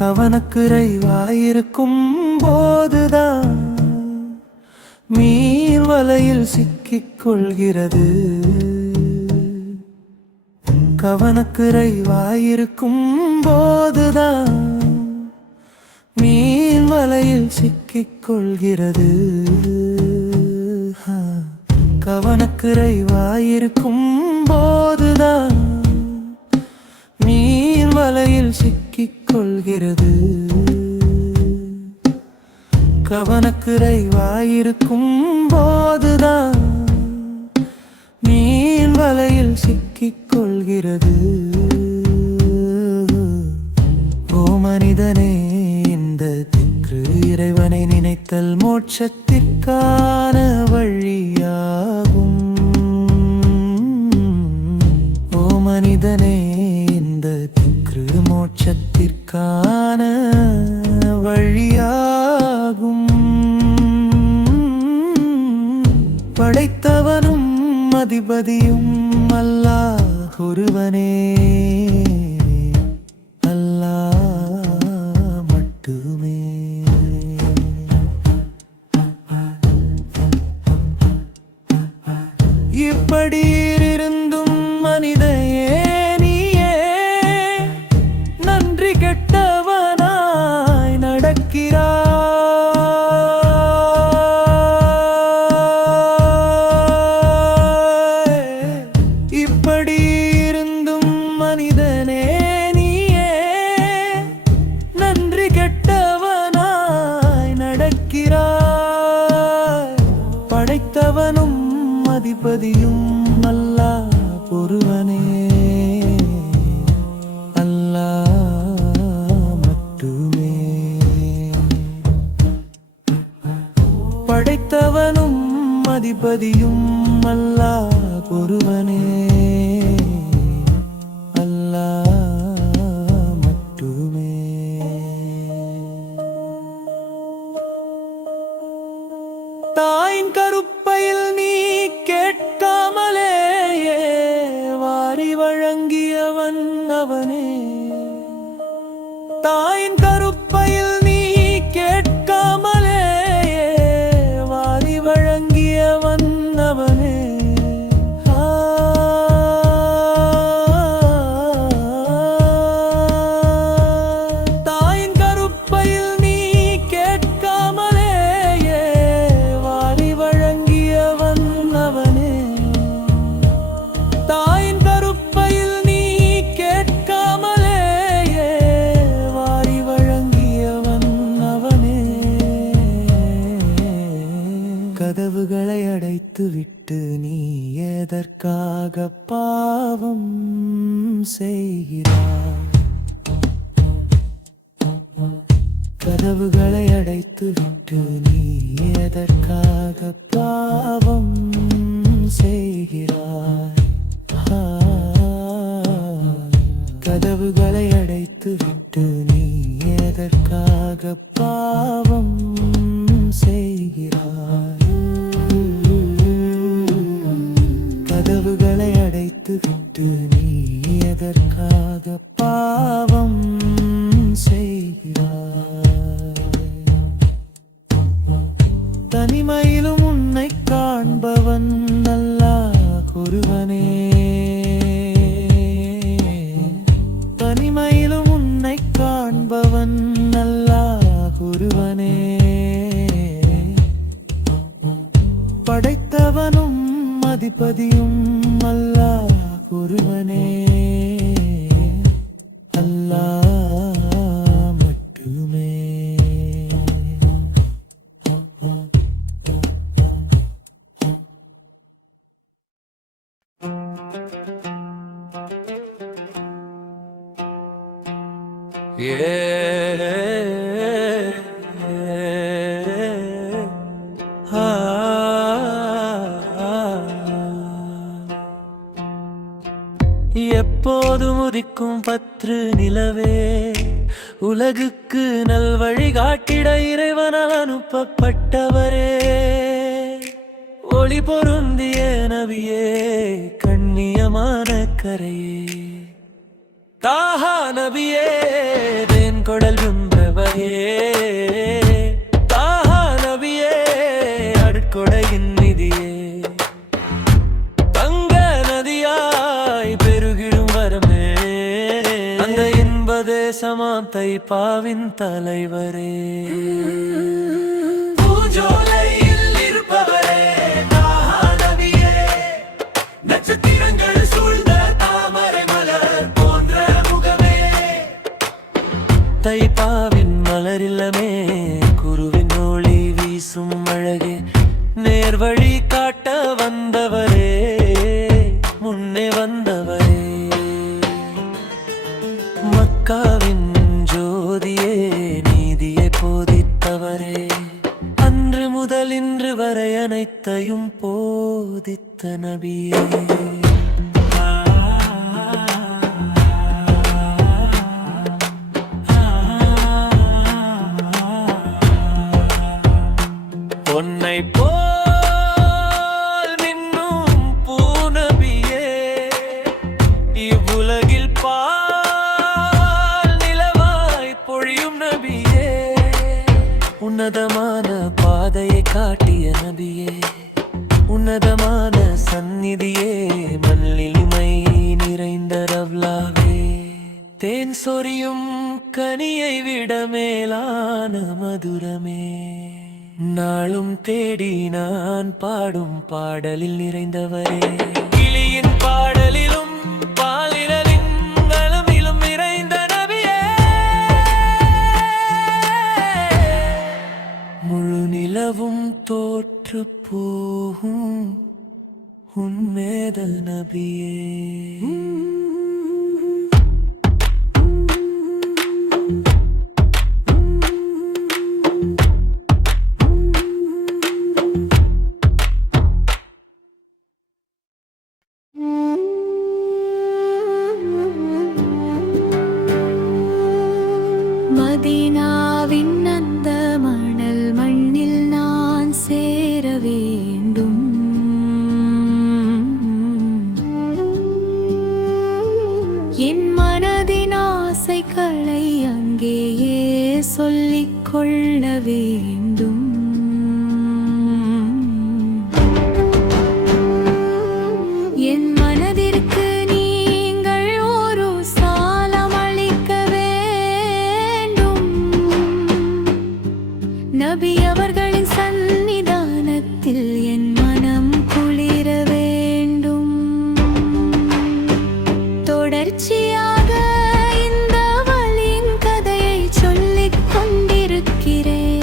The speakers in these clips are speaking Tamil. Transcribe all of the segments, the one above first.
கவனக்குறைவாயிருக்கும் போதுதான் மீன் வலையில் சிக்கிக் கொள்கிறது. கவனக்குறைவாயிருக்கும் போதுதான் மீன் வலையில் சிக்கிக் கொள்கிறது. கவனக்குறைவாயிருக்கும் போதுதான் மீன் வலையில் சிக்கிக் கொள்கிறது. கவனக்குறைவாயிருக்கும் போதுதான் மீன் வலையில் சிக்கிக் கொள்கிறது. ஓ மனிதனே, இந்த திக்கு இறைவனை நினைத்தல் மோட்சத்திற்கான வழியாகும். ஓ மனிதனே, இந்த திக்கு மோட்சத்திற்கான வழியாகும். படைத்தவனும் அதிபதியும் அல்லாஹ் ஒருவனே, அல்லாஹ் மட்டுமே. இப்படி இருந்தும் மனிதையே நீயே நன்றி கெட்டவனாய் நடக்கிறாய். இப்படி இருந்தும் மனிதனே நீயே நன்றி கெட்டவனாய் நடக்கிறாய். படைத்தவனும் அதிபதியும் அல்லாஹ் ஒருவனே, அல்லாஹ் மட்டுமே. படைத்தவனும் அதிபதியும் அல்லாஹ் ஒருவனே, அல்லாஹ் மட்டுமே. தாயின் கருப்பையில் நீ கேட்காமலேயே வாரி வழங்கியவன் அவனே. தாயின் கருப்பையில் நீ கேட்காமலேயே வாரி வழங்கியவன் அவனே. தாயின் கருப்பையில் நீ கேட்காமலேயே வாரி வழங்கியவன் அவனே. தாயின் கருப்பையில் நீ கேட்காமலேயே வாரி வழங்கியவன் அவனே. கதவுகளை அடைத்துவிட்டு நீ எதற்காக பாவம் செய்கிறாய்? கதவுகளை அடைத்துவிட்டு நீ எதற்காக பாவம் செய்கிறாய்? கதவுகளை அடைத்துவிட்டு நீ எதற்காக பாவம் செய்கிறாய்? கதவுகளை அடைத்துவிட்டு நீ எதற்காக பாவம் செய்கிறாய்? தனிமையிலும் உன்னை காண்பவன் அல்லாஹ் ஒருவனே. தனிமையிலும் உன்னை காண்பவன் அல்லாஹ் ஒருவனே. படைத்தவனும் அதிபதியும் அல்லாஹ் ஒருவனே, அல்லாஹ் மட்டுமே. எப்போது கொடுக்கும் பற்று நிலவே, உலகுக்கு நல் வழிகாட்டிட இறைவனால் அனுப்பப்பட்டவரே. ஒளி பொருந்திய நபியே, கண்ணியமான கரையே, தாஹா நபியே, தேன் கொடல் வென்றவரே. தாஹா நபியே, அருட்கொடையின் நிதியே, தங்க நதியாய் பெருகிடும் வரமே, அந்த இன்ப தேசமாம் தைப்பாவின் தலைவரே. பூஜோலையில் இருப்பவரே, தாஹா நபியே, நட்சத்திரங்கள் சூழ்ந்த தாமரை மலர் போன்ற முகமே, தைப்பாவின் மலரில்லமே, குருவின் ஒளி வீசும் அழகே, நேர்வழி காட்ட வந்தவரே, முன்னே வந்தவரே. மக்காவின் ஜோதியே, நீதியை போதித்தவரே, அன்று முதல் இன்று வரை அனைத்தையும் போதித்த நபியே. பொன்னை போல் மின்னும் பூநபியே, இவ்வுலகில் பால் நிலவாய் பொழியும் நபியே, உன்னதமான பாதையை காட்டிய நபியே, உன்னதமான சந்நிதியே, மல்லிமை நிறைந்த ரவ்லாவே, தேன் சொரியும் கனியை விட மேலான மதுரமே, நாளும் தேடி நான் பாடும் பாடலில் நிறைந்தவரே, கிளியின் பாடலிலும் பாலிரலின் நலமிலும் நிறைந்த நபியே, முழு நிலவும் தோற்று போகும் உன்மேத நபியே. மதீனாவின் அந்த மணல் மண்ணில் நான் சேர வேண்டும், என் மனதின் ஆசைகளை அங்கேயே சொல்லிக் கொள்ள வேண்டும். என் மனதிற்கு நீங்கள் ஒரு சாலம் அளிக்க வேண்டும். நபி அவர்களின் சந்நிதானத்தில் என் மனம் குளிர வேண்டும். தொடர்ச்சியாக இந்த வழியின் கதையை சொல்லிக் கொண்டிருக்கிறேன்.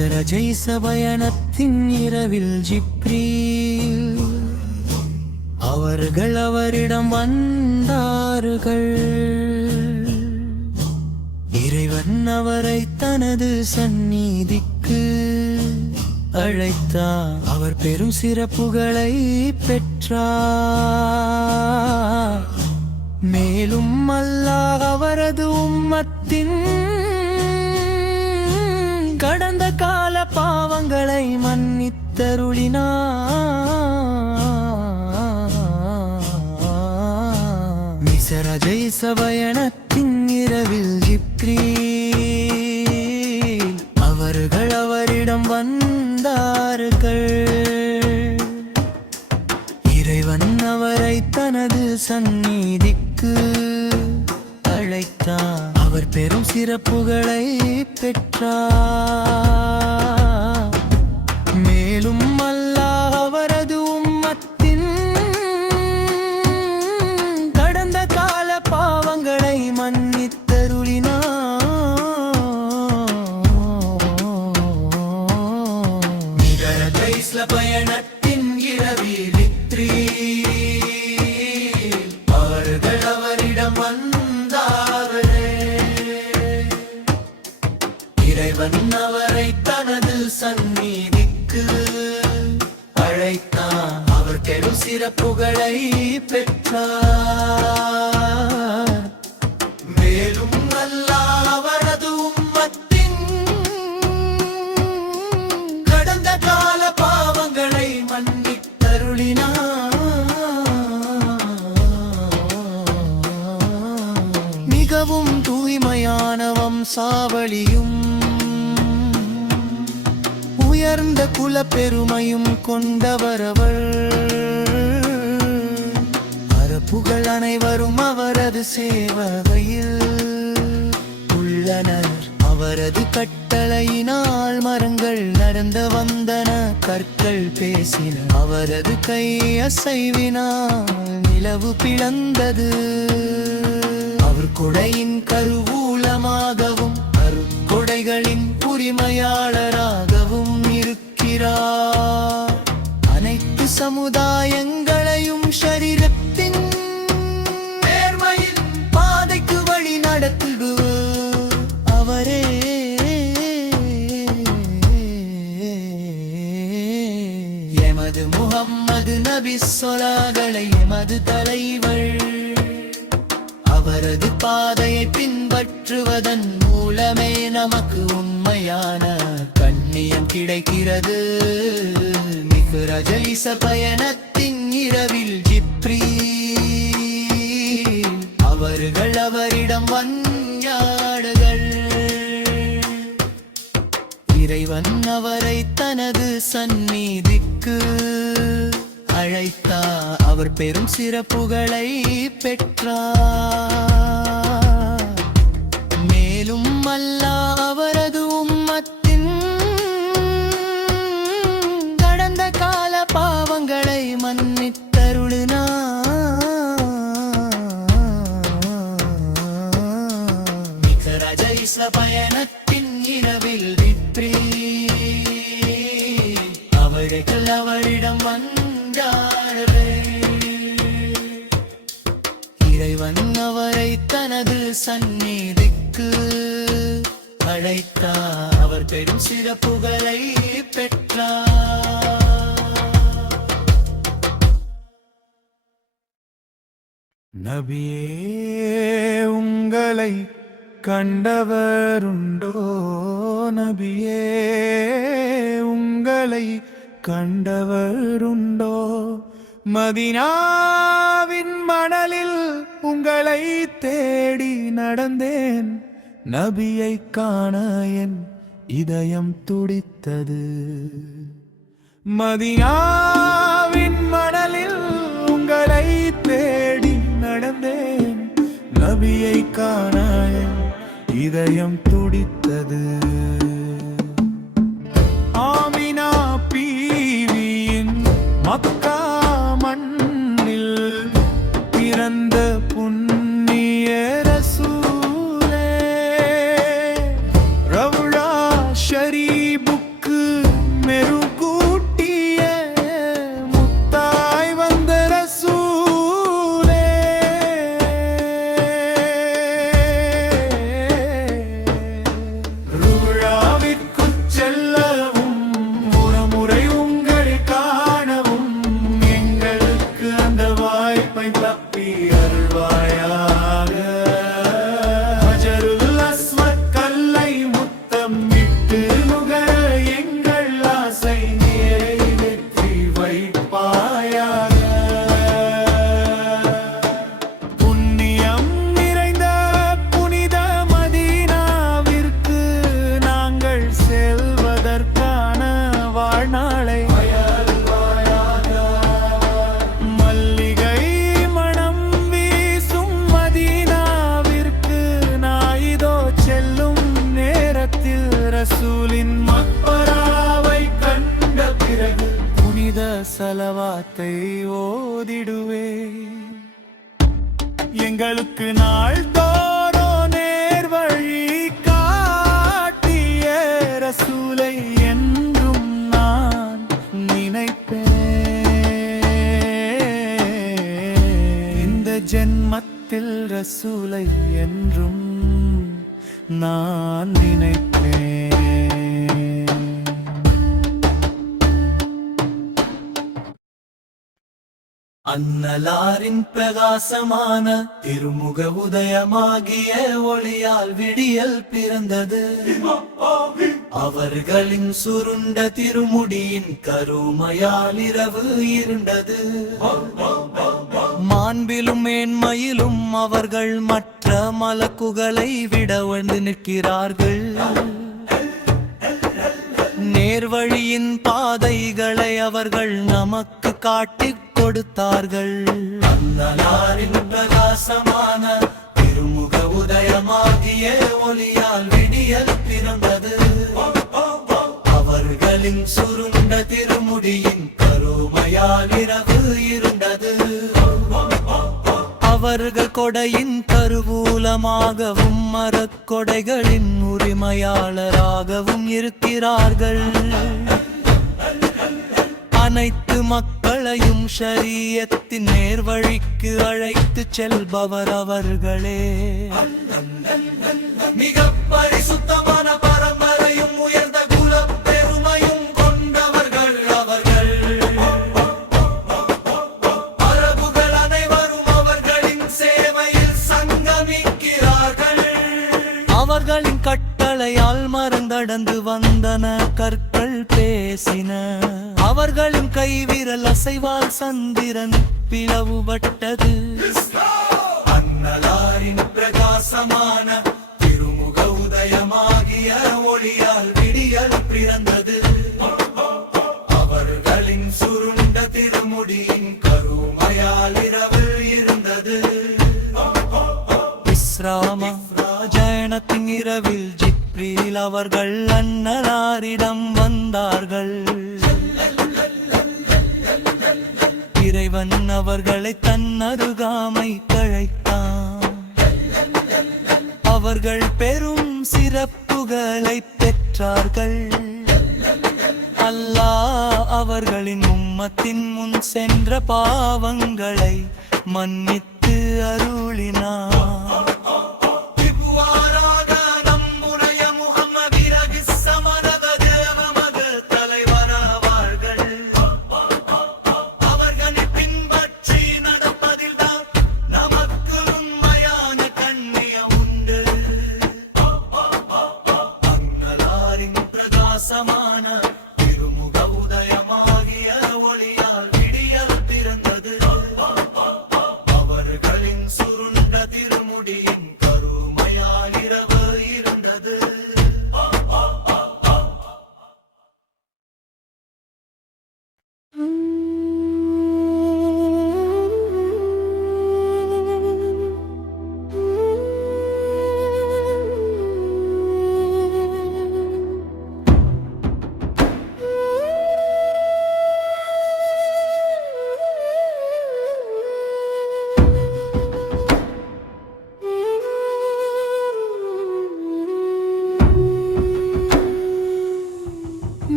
மிஸ்ர ஜெய்ச பயணத்தின் இரவில் ஜிப்ரீல் அவர்கள் அவரிடம் வந்தார்கள். இறைவன் அவரை தனது சந்நிதிக்கு அழைத்தார். அவர் பெரும் சிறப்புகளை பெற்றார். மேலும் அல்லாஹ் அவரது உம்மத்தின் கடந்த கால பாவங்களை மன்னித்தருளினார். மிஸ்ர ஜெய்ச பயணத்தின் இரவில் ஜிப்ரீல் அவர்கள் அவரிடம் வந்தார்கள். இறைவன் அவரை தனது சந்நிதிக்கு அழைத்தார். அவர் பெரும் சிறப்புகளை பெற்றார். மேலும் அல்லாஹ் அவரது உம்மத்தின் கடந்த கால பாவங்களை மன்னித்தருளினார். மிஸ்ர ஜெய்ச பயணத்தின் இரவில் ஜிப்ரீல் அவர்கள் அவரிடம் இறைவன் அவரை தனது சந்நிதிக்கு அழைத்தார். அவர் பெரும் சிறப்புகளை பெற்றார். மேலும் அல்லாஹ் அவரது உம்மத்தின் கடந்த கால பாவங்களை மன்னித்தருளினார். மிகவும் தூய்மையான வம்சாவளியும் உயர்ந்த குல பெருமையும் கொண்டவரவர். அரபுகள் அனைவரும் அவரது சேவையில் உள்ளனர். அவரது கட்டளையினால் மரங்கள் நடந்து வந்தன, கற்கள் பேசின. அவரது கை அசைவினால் நிலவு பிளந்தது. அவர் கொடையின் கருவூலமாகவும் அருட்கொடைகளின் உரிமையாளராகவும் இருக்கிறார். அனைத்து சமுதாயங்களையும் ஷரீரத்தின் நேர்மையின் பாதைக்கு வழி நடத்திடுவார் அவரே. எமது முஹம்மது நபி சொலாகளை எமது தலைவர். அவரது பாதையை பின்பற்றுவதன் மூலமே நமக்கு உண்மையான கண்ணியம் கிடைக்கிறது. மிஸ்ர ஜெய்ச பயணத்தின் இரவில் ஜிப்ரீல் அவர்கள் அவரிடம் வந்தார்கள். இறைவன் அவரை தனது சந்நிதிக்கு அழைத்தார். அவர் பெரும் சிறப்புகளை பெற்றார். மேலும் அல்லாஹ் அவரது உம்மத்தின் கடந்த கால பாவங்களை மன்னித்தருளினார். மிஸ்ர ஜெய்ச பயணத்தின் இரவில் ஜிப்ரீல் அவர்கள் அவரிடம் இறைவன் அவரை தனது சந்நிதிக்கு அழைத்தார். அவர் பெரும் சிறப்புகளை பெற்றார். நபியே உங்களை கண்டவருண்டோ? நபியே உங்களை கண்டவருண்டோ? மதீனாவின் மணலில் உங்களை தேடி நடந்தேன். நபியை காண என் இதயம் துடித்தது. மதீனாவின் மணலில் உங்களை தேடி நடந்தேன். நபியை காண என் இதயம் துடித்தது. ஆமினா பீவியின் மக்கா மண்ணில் பிறந்த புண்ணிய ரசூலே, ரவுலா ஷரீபுக்கு சலாத்தை ஓதிடுவே. எங்களுக்கு நாள் தோறோ நேர்வழி காட்டிய ரசூலை என்றும் நான் நினைப்பேன். இந்த ஜென்மத்தில் ரசூலை என்றும் நான் நினைப்பேன். அன்னலாரின் பிரகாசமான திருமுக உதயமாகிய ஒளியால் விடியல் பிறந்தது. அவர்களின் சுருண்ட திருமுடியின் கருமையால் இரவு இருண்டது. மாண்பிலும் மேன்மையிலும் அவர்கள் மற்ற மலக்குகளை விட வந்து நிற்கிறார்கள். நேர்வழியின் பாதைகளை அவர்கள் நமக்கு காட்டிக் கொடுத்தார்கள். அன்னலாரின் பிரகாசமான திருமுக உதயமாகிய ஒளியால் விடியல் பிறந்தது. அவர்களின் சுருண்ட திருமுடியின் கருமையால் இரவு இருண்டது. அவர்கள் கொடையின் கருவூலமாகவும் மரக்கொடைகளின் உரிமையாளராகவும் இருக்கிறார்கள். அனைத்து மக்களையும் ஷரியத்தின் நேர்வழிக்கு அழைத்து செல்பவர் அவர்களே. மிக பரிசுத்தமான பரம்பரையும் உயர்ந்த குல பெருமையும் கொண்டவர்கள் அவர்கள். அரபுகள் அனைவரும் அவர்களின் சேவையில் சங்கமிக்கிறார்கள். அவர்களின் கட்டளையால் மறந்தடந்து வந்தன கற்கள் பேசின. அவர்களின் கைவிரல் அசைவால் சந்திரன் பிளவுபட்டது. அன்னலாரின் பிரகாசமான திருமுக உதயமாகிய ஒளியால் விடியல் பிறந்தது. அவர்களின் சுருண்ட திருமுடியின் கருமையால் இரவு இருந்தது. இஸ்ராமா ஜயனத்தின் இரவில் ஜிப்ரீல் அவர்கள் அன்னலாரிடம் வந்தார்கள். இறைவன் அவர்களை தன்னருகாமை கழைத்தான். அவர்கள் பெரும் சிறப்புகளை பெற்றார்கள். அல்லாஹ் அவர்களின் உம்மத்தின் முன் சென்ற பாவங்களை மன்னித்து அருளினார். சமான திருமுக உதயமாகிய ஒளியால் விடியல் பிறந்தது. அவர்களின் சுருண்ட திருமுடியின் கருமையால் இரவு இருந்தது.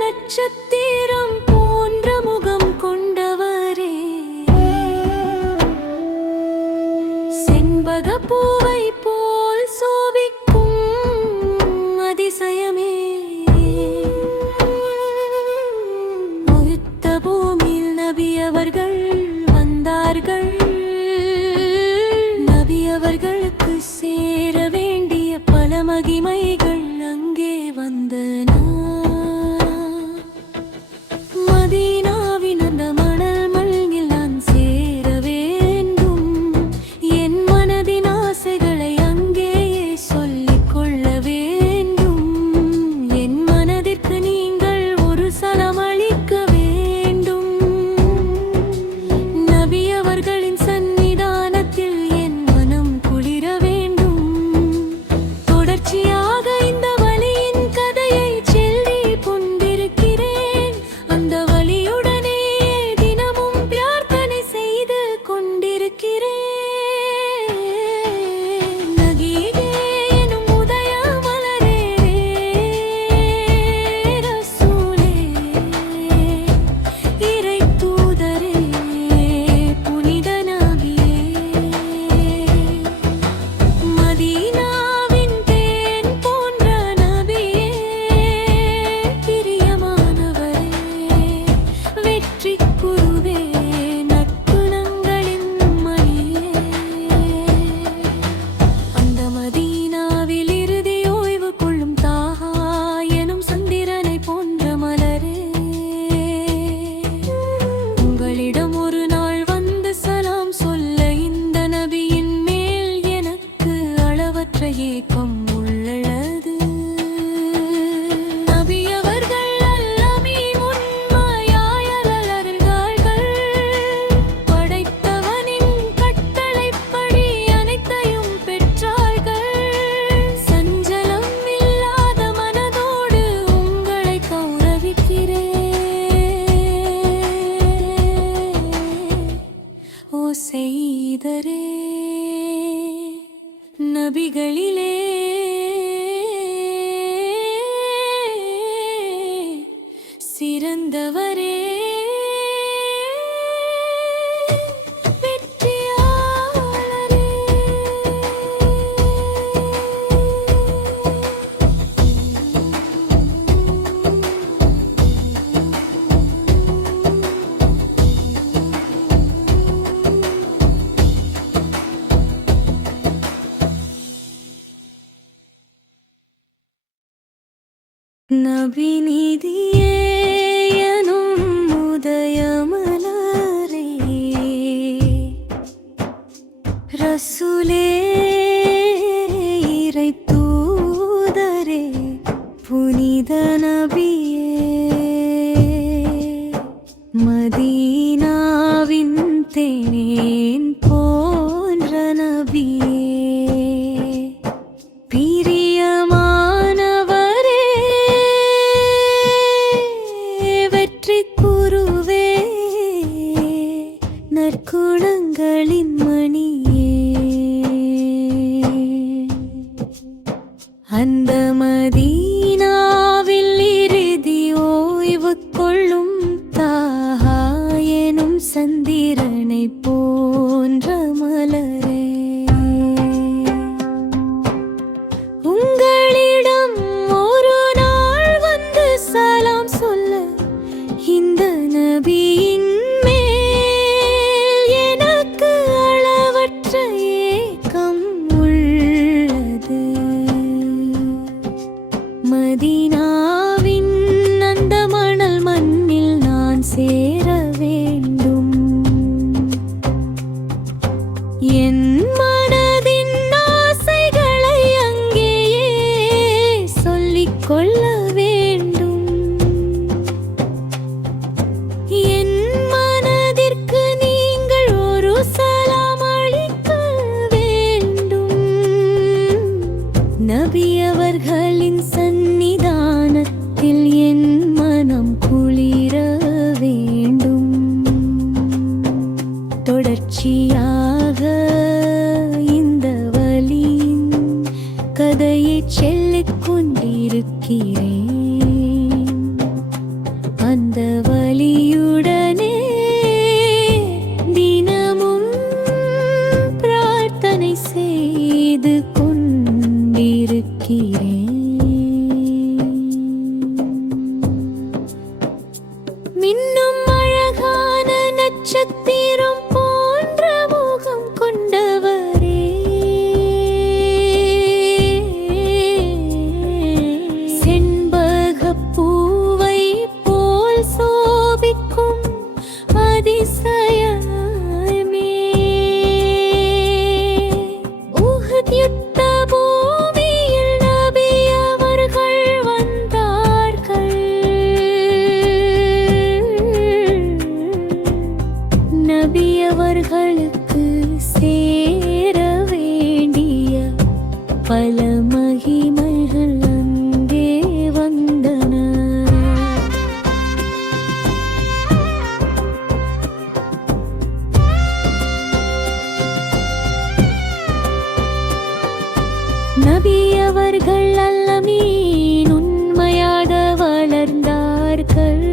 நட்சத்திரம் போன்ற முகம் கொண்டவரே, செண்பக பூவை போல் சோபிக்கும் அதிசயமே, உயிர்த்த பூமியில் நபி அவர்கள் வந்தார்கள். நபி அவர்களுக்கு சேர வேண்டிய பல மகிமைகள் அங்கே வந்தன. மதீனாவின் அந்த மணல் மண்ணில் நான் சேர வேண்டும். என் மனதின் ஆசைகளை அங்கேயே சொல்லிக் கொள்ள வேண்டும். என் மனதிற்கு நீங்கள் ஒரு சலம் அளிக்க வேண்டும். நபி அவர்களின் சந்நிதானத்தில் என் மனம் குளிர வேண்டும். தொடர்ச்சியாக நபிகளிலே சிறந்தவரே நபி நீதியே எனும் உதயமலரே ரசூலே இறை தூதரே புனித நபியே மதீனாவின் தேனேன் போன்ற நபியே நற்குணங்களின் மணியே அந்த மதீனாவில் இறுதி ஓய்வு கொள்ளும் தாஹா எனும் சந்திரனை போன்ற மலரே உங்களிடம் ஒரு நாள் வந்து சலாம் சொல்ல இந்த நபியின் மதீனாவின் அந்த மணல் மண்ணில் நான் சேர வேண்டும் என் மனதின் ஆசைகளை அங்கேயே சொல்லிக் கொள்ள வேண்டும் என் மனதிற்கு நீங்கள் ஒரு சலாம் அளிக்க வேண்டும் நபி அவர்களின் சந்நிதானத்தில் என் மனம் குளிர வேண்டும் தொடர்ச்சியாக இந்த வலியின் கதையை சொல்லிக் கொண்டிருக்கிறேன் அந்த வலியுடனே தினமும் பிரார்த்தனை செய்து கொண்டிருக்கிறேன் மின்னும் அழகான நட்சத்திரம் போன்ற முகம் கொண்டவரே செண்பகப் பூவை போல் சோபிக்கும் அதிசயமே உஹத் யுத்த பூமியில் நபி அவர்கள் வந்தார்கள் நபி அவர்களுக்கு சேர வேண்டிய பல மகிமைகள் அங்கே வந்தன நபி அவர்கள் அல்லமீன் உண்மையாக வளர்ந்தார்கள்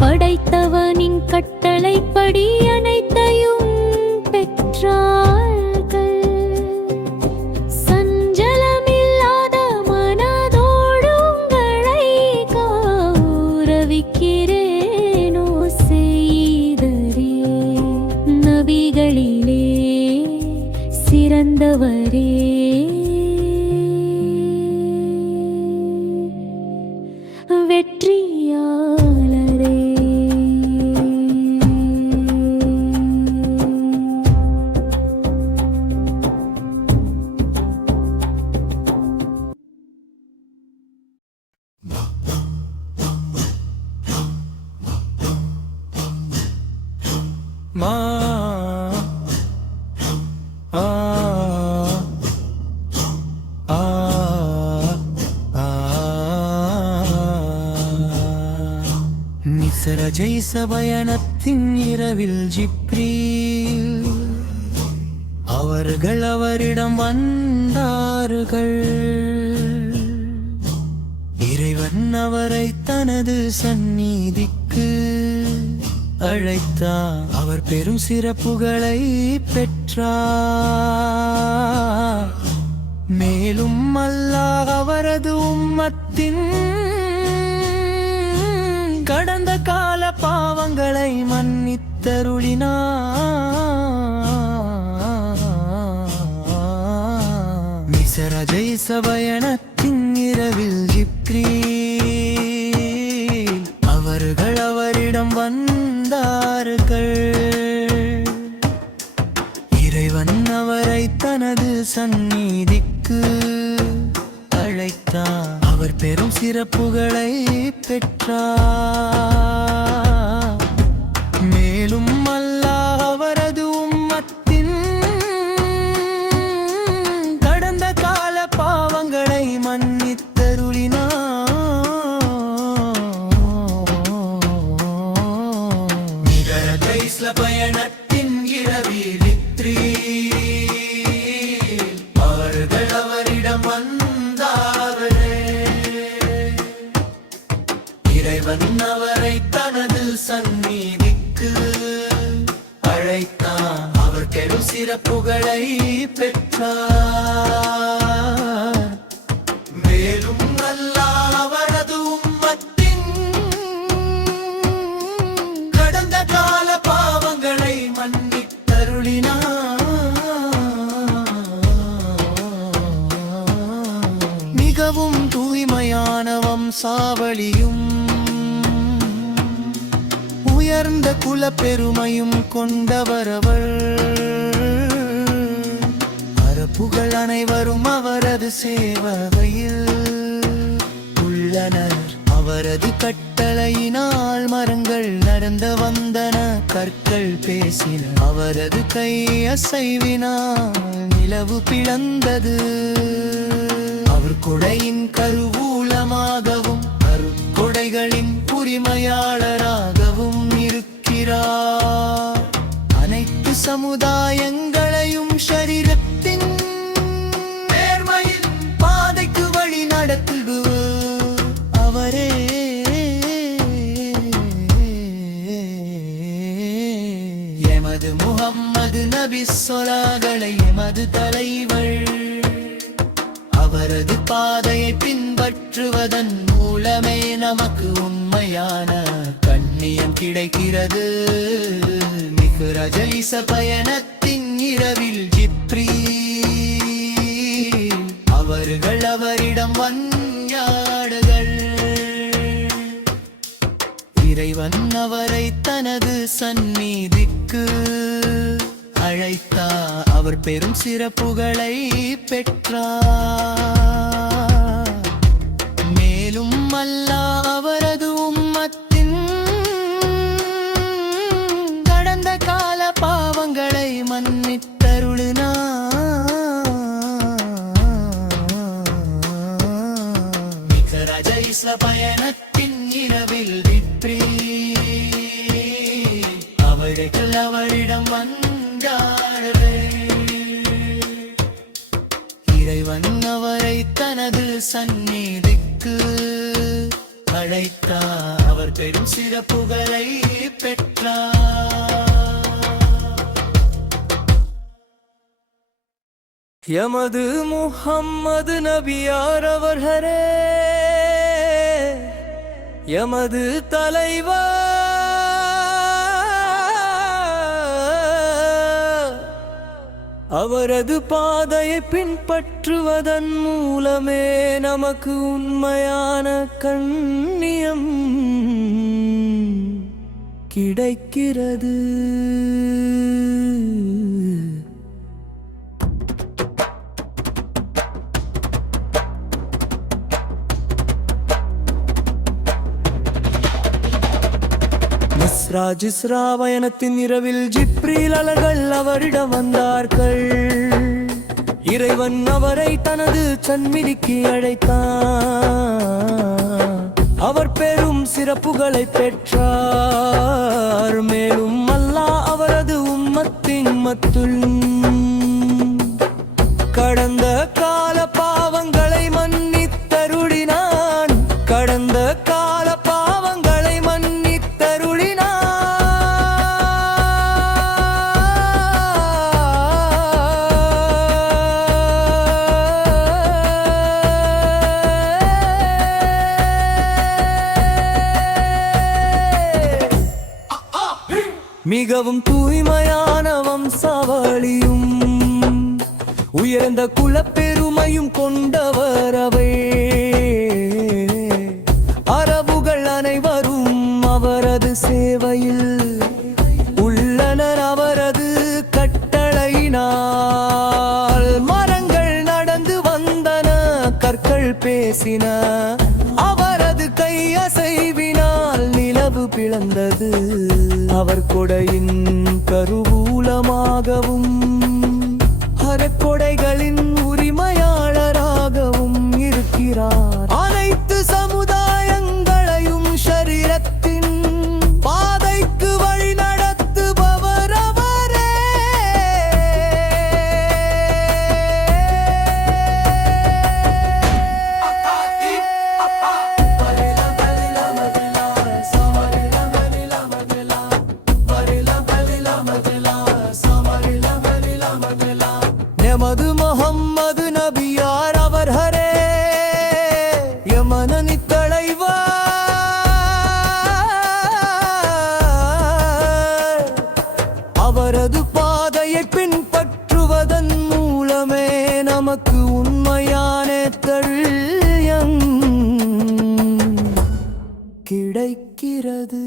படைத்தவனின் கட்டளைப்படி அனைத்தையும் பெற்றார்கள் சஞ்சலமில்லாத மனதோடு உங்களை கௌரவிக்கிறேனோ செய்தரே நபிகளிலே சிறந்தவரே வெற்றியாளரே மா ஆ ஆ ஆ நிசர ஜெய்ச பயணத்தின் இரவில் ஜிப்ரீல் அவர்கள் அவரிடம் வந்தார்கள். இறைவன் அவரை தனது சந்நிதிக்கு அழைத்தார். அவர் பெரும் சிறப்புகளை பெற்றார். மேலும் அல்லாஹ் அவரது உம்மத்தின் கடந்த கால பாவங்களை மன்னித்தருளினார். மிஸ்ர ஜெய்ச பயணத்தின் இரவில் ஜிப்ரீல் அவர்கள் அவரிடம் வந்தார்கள். இறைவன் அவரை தனது சந்நிதிக்கு அழைத்தார். அவர் பெரும் சிறப்புகளை பெற்றார். மேலும் அல்லாஹ் அவரது உம்மத்தின் கடந்த கால பாவங்களை மன்னித்தருளினார். நிகர ஜெய்ச பயணத்தின் இரவில் அவர்கள் அவரிடம் வந்தார்களே. இறைவன் அவரை தனது சந்நிதிக்கு அழைத்தார். அவர் பெரும் சிறப்புகளை பெற்றார். மேலும் அல்லாஹ் அவரது உம்மத்தின் கடந்த கால பாவங்களை மன்னித்தருளினார். மிகவும் தூய்மையான வம்சாவளியும் உயர்ந்த குல பெருமையும் கொண்டவரவர். அரபுகள் அனைவரும் அவரது சேவையில் உள்ளனர். அவரது கட்டளையினால் மரங்கள் நடந்த வந்தன, கற்கள் பேசின. அவரது கை அசைவினால் நிலவு பிளந்தது. அவர் கொடையின் கருவூலமாகவும் அருட்கொடைகளின் உரிமையாளராகவும் இருக்கிறார். அனைத்து சமுதாயங்களையும் ஷரீரத்தின் நேர்மையின் பாதைக்கு வழி நடத்துவார் அவரே. எமது முஹம்மது நபி சொலாகளை எமது தலைவர். அவரது பாதையை பின்பற்றுவதன் மூலமே நமக்கு உண்மையான கண்ணியம் கிடைக்கிறது. மிக்ர ஜெய்ச பயணத்தின் இரவில் ஜிப்ரீல் அவர்கள் அவரிடம் வந்தார்கள். இறைவன் அவரை தனது சந்நிதிக்கு அழைத்தார். அவர் பெரும் சிறப்புகளை பெற்றார். மேலும் அல்லாஹ் அவரது உம்மத்தின் கடந்த கால பாவங்களை மன்னித்தருளினார். மிக்ர ஜெய்ச பயணத்தின் இரவில் ஜிப்ரீல் அவர்கள் அவரிடம் வந்தார்கள். இறைவன் அவரை தனது சந்நிதிக்கு அழைத்தார். அவர் பெரும் சிறப்புகளை பெற்றார். எமது முஹம்மது நபியார் அவர்களே, எமது தலைவர். அவரது பாதையை பின்பற்றுவதன் மூலமே நமக்கு உண்மையான கண்ணியம் கிடைக்கிறது. மிஸ்ரா பயணத்தின் இரவில் ஜிப்ரீல் அவர்கள் அவரிடம் வந்தார்கள். இறைவன் அவரை தனது சந்நிதிக்கு அழைத்தார். அவர் பெரும் சிறப்புகளை பெற்றார். மேலும் அல்லாஹ் அவரது உம்மத்தின் மத்துல் கடந்த கால பாவங்களை மன்னித்தருளினான். கடந்த கால பாவங்களை மன்னித்தருளினான். மிகவும் தூய்மையான வம்சாவளியும் உயர்ந்த குலப்பெருமையும் கொண்டவர் அவை. அரபுகள் அனைவரும் அவரது சேவையில் உள்ளனர். அவரது கட்டளையினால் மரங்கள் நடந்து வந்தன, கற்கள் பேசின. அவரது கையசைவினால் நிலவு பிளந்தது. அவர் கொடையின் கருவூலமாகவும் அறக்கொடைகளின் உரிமையாளராகவும் இருக்கிறார். அனைத்து சமுதாயங்களையும் ஷரீரத்தின் பாதைக்கு வழி நடத்துபவர் அவரே. எமது முஹம்மது நபியார் அவர் ஹரே யமனனி தலைவர். அவரது பாதையை பின்பற்றுவதன் மூலமே நமக்கு உண்மையான தழியம் கிடைக்கிறது.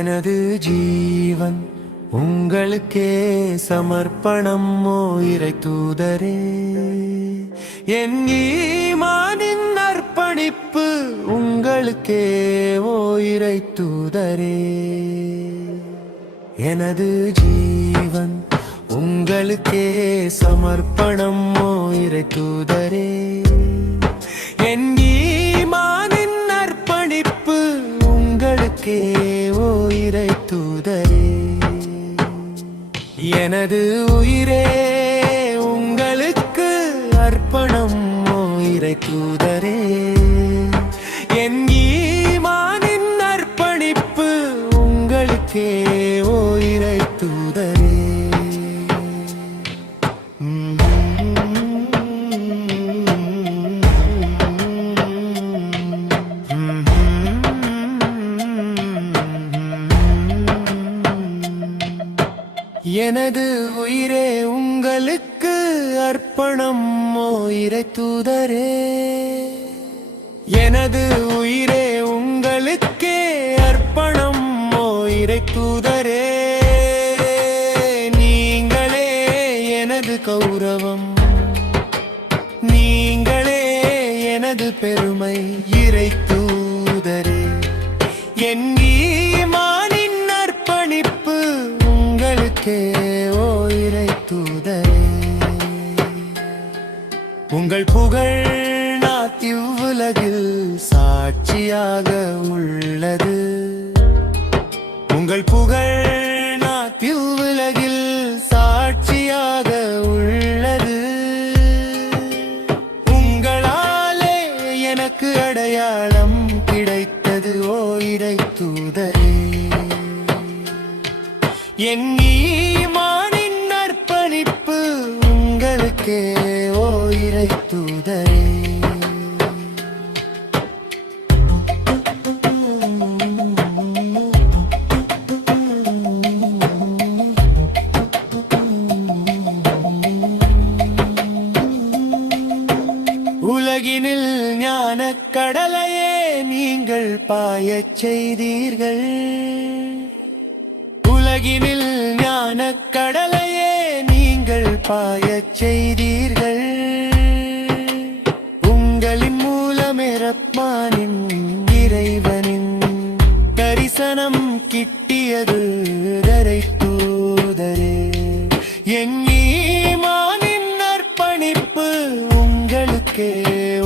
எனது ஜீவன் உங்களுக்கே சமர்ப்பணம் ஓ இறை தூதரே. என் ஈமானின் அர்ப்பணிப்பு உங்களுக்கே ஓ இறை தூதரே. எனது ஜீவன் உங்களுக்கே சமர்ப்பணம் ஓ இறை தூதரே. என் ஈமானின் அர்ப்பணிப்பு உங்களுக்கே ஓ இறை தூதரே. எனது உயிரே உங்களுக்கு அர்ப்பணம் ஓ இறை தூதரே. என் ஈமானின் அர்ப்பணிப்பு உங்களுக்கே ஓ இறை தூதரே. எனது உயிரே உங்களுக்கு அர்ப்பணம் ஓ இறை தூதரே. எனது உயிரே உங்களுக்கே அர்ப்பணம் ஓ இறை தூதரே. நீங்களே எனது கௌரவம், நீங்களே எனது பெருமை இறை தூதரே. என் ஈமானின் அர்ப்பணிப்பு உங்களுக்கே ஓ இறை தூதரே. உங்கள் புகழ் இவ்வுலகில் சாட்சியாக உள்ளது. உங்கள் புகழ் இவ்வுலகில் சாட்சியாக உள்ளது. உங்களாலே எனக்கு அடையாளம் கிடைத்தது ஓ இறை தூதரே. என் ஈமானின் அர்ப்பணிப்பு உங்களுக்கே ஓ இறை தூதரே. உலகினில் ஞானக் கடலையே நீங்கள் பாயச் செய்தீர்கள். உலகினில் ஞானக் கடலையே நீங்கள் பாயச் செய்தீர்கள். உங்களின் மூலமே ரஹ்மானின் இறைவனின் என் ஈமானின் அர்ப்பணிப்பு உங்களுக்கே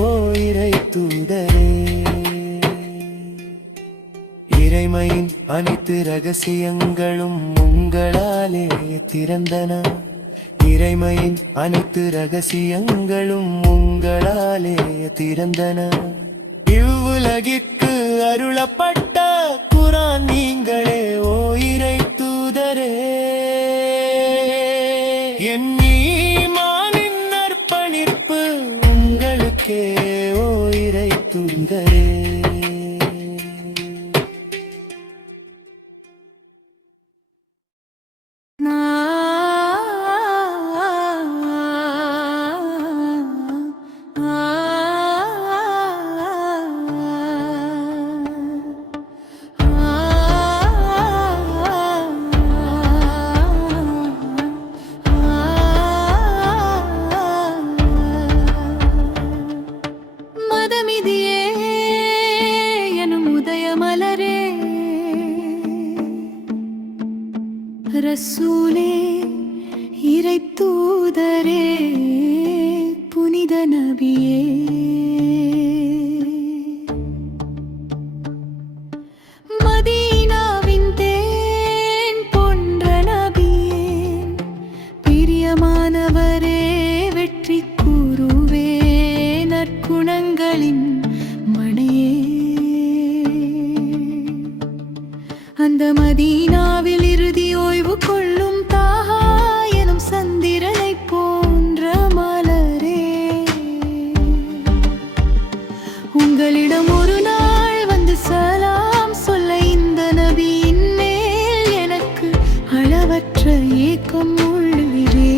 ஓ இறை தூதரே. இறைமையின் அனைத்து ரகசியங்களும் உங்களாலே திறந்தன. இறைமையின் அனைத்து ரகசியங்களும் உங்களாலே திறந்தன. இவ்வுலகிற்கு அருளப்பட்ட குரான் நீங்களே ஓ இறை தூதரே. என் ஈமானின் அர்ப்பணிப்பு உங்களுக்கே ஓ இறை தூதரே. மதமிதியே எனும் உதயமலரே, ரசூலே இறை தூதரே, புனித நபியே. மதீனாவின் தேன் போன்ற நபியே, பிரியமானவரே, வெற்றி கூறுவே, நற்குணங்களின் மணியே. அந்த மதீனாவில் இறுதி ஓய்வு கொள்ளும் தாஹா எனும் சந்திரனை போன்ற மலரே, உங்களிடம் ஒரு நாள் வந்து சலாம் சொல்ல இந்த நபியின் மேல் எனக்கு அளவற்ற ஏக்கம் உள்ளுகிறே.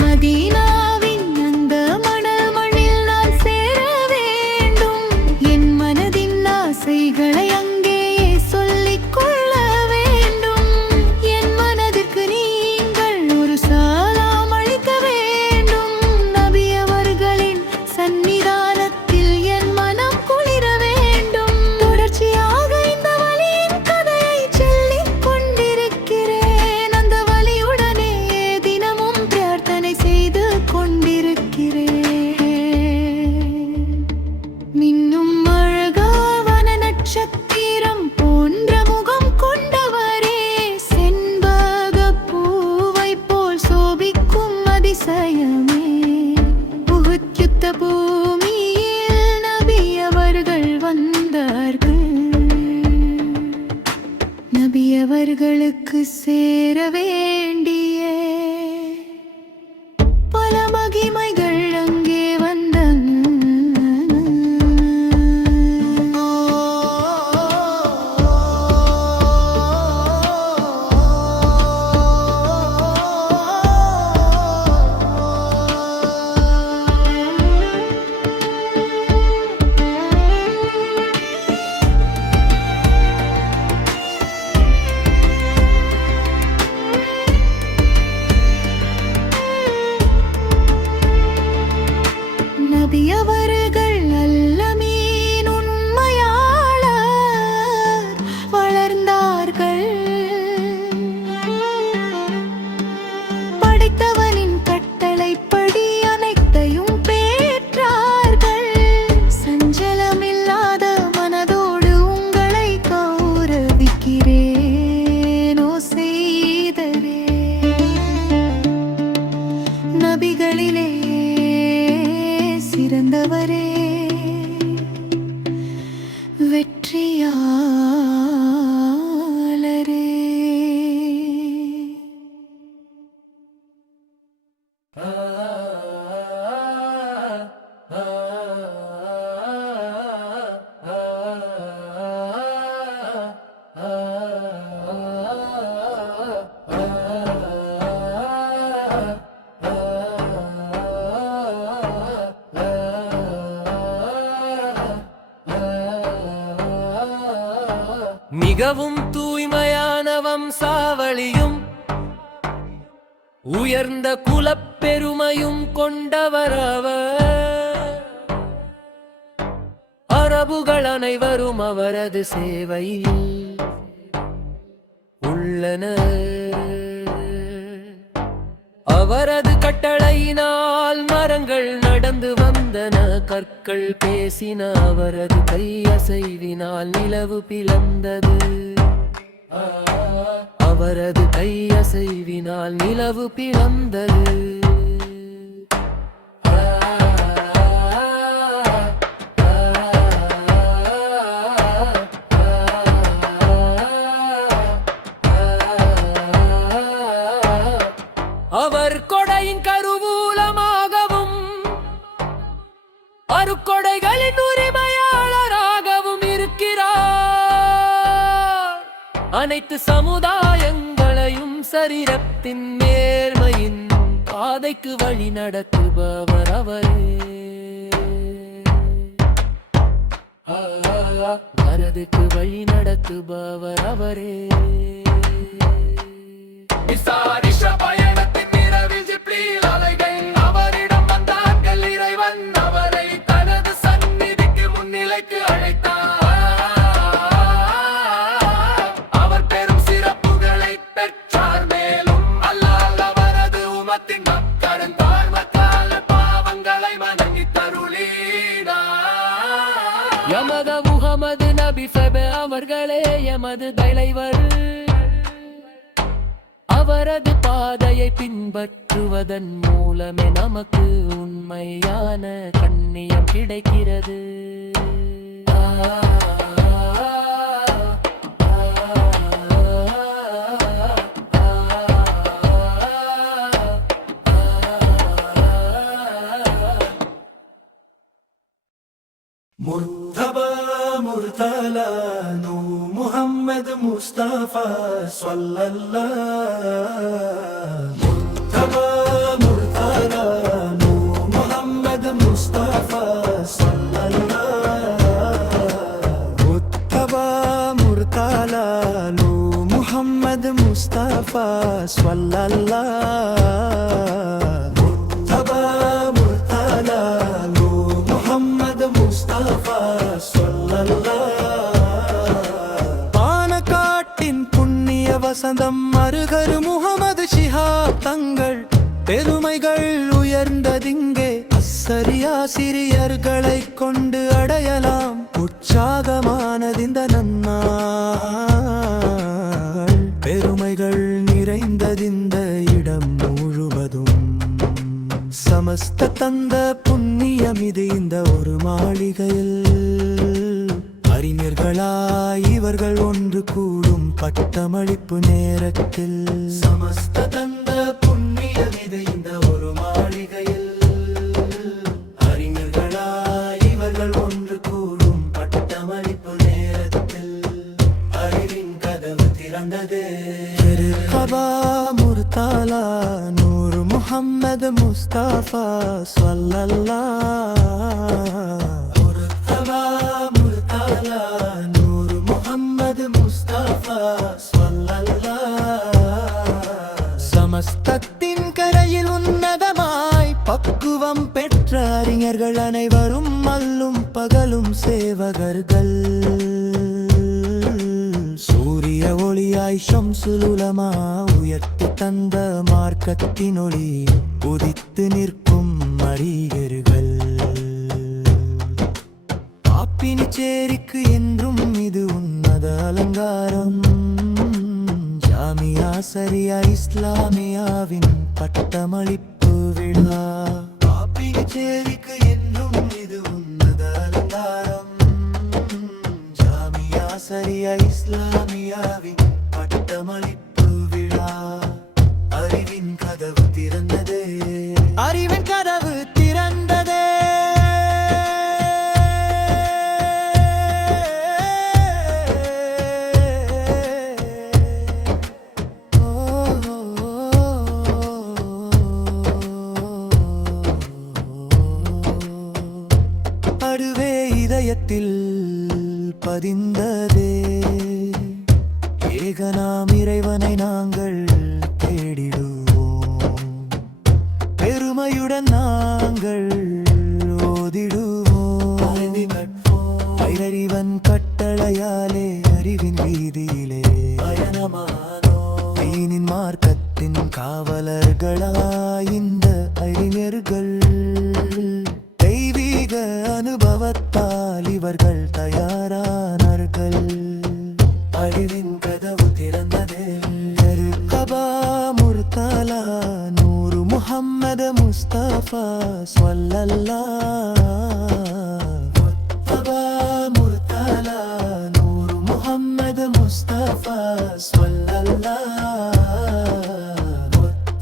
மதீனாவின் அந்த மணல் மண்ணில் நான் சேர வேண்டும். என் மனதின் ஆசைகளை அங்கேயே சொல்லிக் கொள்ள வேண்டும். என் மனதிற்கு நீங்கள் ஒரு சலாம் அளிக்க வேண்டும். நபி அவர்களின் சந்நிதானத்தில் என் மனம் குளிர வேண்டும். தொடர்ச்சியாக இந்த வலியின் கதையை சொல்லிக் கொண்டிருக்கிறேன். அந்த வலியுடனே தினமும் பிரார்த்தனை செய்து கொண்டிருக்கிறேன். மின்னும் அழகாவன நட்சத்திரம் போன்ற முகம் கொண்டவரே, செண்பகப் பூவைப் போல் சோபிக்கும் அதிசயமே. உஹுத் யுத்த பூமியில் நபி அவர்கள் வந்தார்கள். நபி அவர்களுக்கு சேர வேண்டிய பல மகிமைகள் அங்கே வந்தன. நபி அவர்கள் அல்லமீன் உண்மையாளர் வளர்ந்தார்கள். படைத்தவனின் கட்டளைப்படி அனைத்தையும் பேற்றார்கள். சஞ்சலமில்லாத மனதோடு உங்களை கௌரவிக்கிறேன் ஓ செய்தரே. நபிகளிலே சிறந்தவரே, வெற்றியாளரே. மிகவும் தூய்மையான வம்சாவளியும் உயர்ந்த குலப்பெருமையும் கொண்டவர் அவர். அரபுகள் அனைவரும் அவரது சேவையில் உள்ளனர். அவரது கட்டளையினால் மரங்கள் நடந்து வந்தன, கற்கள் பேசின. அவரது கை அசைவினால் நிலவு பிளந்தது. அவரது கை அசைவினால் நிலவு பிளந்தது. அவர் கொடையின் கருவூலமாகவும் அருக்கொடைகளின் உரிமையாளராகவும் இருக்கிறார். அனைத்து சமுதாயங்களையும் சரீரத்தின் நேர்மையின் பாதைக்கு வழி நடத்துபவர் அவரே. மனதுக்கு வழி நடத்துபவர் அவரே. பயணத்தின் நிறவில் ஜிப்ரீல் அலைகள் அவரிடம் வந்தார்கள். இறைவன் அவரை தனது சந்நிதிக்கு முன்னிலைக்கு அழைத்தார். அவர் பெரும் சிறப்புகளை பெற்றார். மேலும் அல்லாஹ் அவரது உம்மத்தின் மக்களின் தாழ்மக்கால பாவங்களை மன்னித்து தருளினார். எமது முஹம்மது நபி அவர்களே எமது தலைவர். அவரது பாதையை பின்பற்றுவதன் மூலமே நமக்கு உண்மையான கண்ணியம் கிடைக்கிறது. முர்தபா முர்தலா நூ முஹம்மது முஸ்தபா ஸல்லல்லாஹ். முர்தபா முர்தலா நூ முஹம்மது முஸ்தபா ஸல்லல்லாஹ். முர்தபா முர்தலா நூ முஹம்மது முஸ்தபா ஸல்லல்லாஹ். முர்தபா முர்தலா நூ முஹம்மது முஸ்தபா பானக்காட்டின் புண்ணிய வசந்தம் அருகரு முகமது ஷிஹாப் தங்கள் பெருமைகள் உயர்ந்ததிங்கே. அஸ்ஸரியா சிறியர்களை கொண்டு அடையலாம் உற்சாகமானதிந்த நன்னாள். பெருமைகள் நிறைந்ததிந்த இடம் முழுவதும் சமஸ்த தந்த புண்ணியம் இது. இந்த ஒரு மாளிகையில் அறிஞர்களாய் இவர்கள் ஒன்று கூடும் பட்டமளிப்பு நேரத்தில். சமஸ்த தந்த புண்ணியம் இது. இந்த ஒரு மாளிகையில் அறிஞர்களாய் இவர்கள் ஒன்று கூடும் பட்டமளிப்பு நேரத்தில். அறிவின் கதவு திறந்தது. முர்தலா நூர் முஹம்மது முஸ்தபா ஸல்லல்லாஹ். முர்தபா முர்தலா நூர் முஹம்மது முஸ்தபா ஸல்லல்லாஹ். சமஸ்தத்தின் கரையில் உன்னதமாய் பக்குவம் பெற்ற அறிஞர்கள் அனைவரும் அல்லும் பகலும் சேவகர்கள். சூரிய ஒளியாய் ஷம்சுல் உலமா உயர்த்தி தந்த மார்க்கத்தின் ஒளி உதித்து நிற்கும் அறிஞர்கள். பாப்பினி சேரிக்கு என்றும் இது உன்னத அலங்காரம். ஜாமியா சரியா இஸ்லாமியாவின் பட்டமளிப்பு விழா. பாப்பினி சேரிக்கு என்றும் இது உன்னத அலங்காரம். ஜாமியா சரியா இஸ்லாமியாவின் பட்டமளிப்பு விழா. அறிவின் கதவு திறந்ததே. அறிவின் கதவு திறந்ததே. அடுவே இதயத்தில் பதிந்ததே. ஏகனாம் இறைவனை நாங்கள் தேடிடுவோம். பெருமையுடன் நாங்கள் ஓதிடுவோம். ஐரறிவன் கட்டளையாலே அறிவின் வீதியிலே பயணமானோம். தீனின் மார்க்கத்தின் காவலர்களாய் இந்த அறிஞர்கள் தெய்வீக அனுபவத்தால் இவர்கள் தயாரானார்கள். அழிவின் கதவு திறந்ததே. கபா முர்தலா நூறு முஹம்மது முஸ்தபா ஸல்லல்லாஹ். கபா முர்தலா நூறு முஹம்மது முஸ்தபா ஸல்லல்லாஹ்.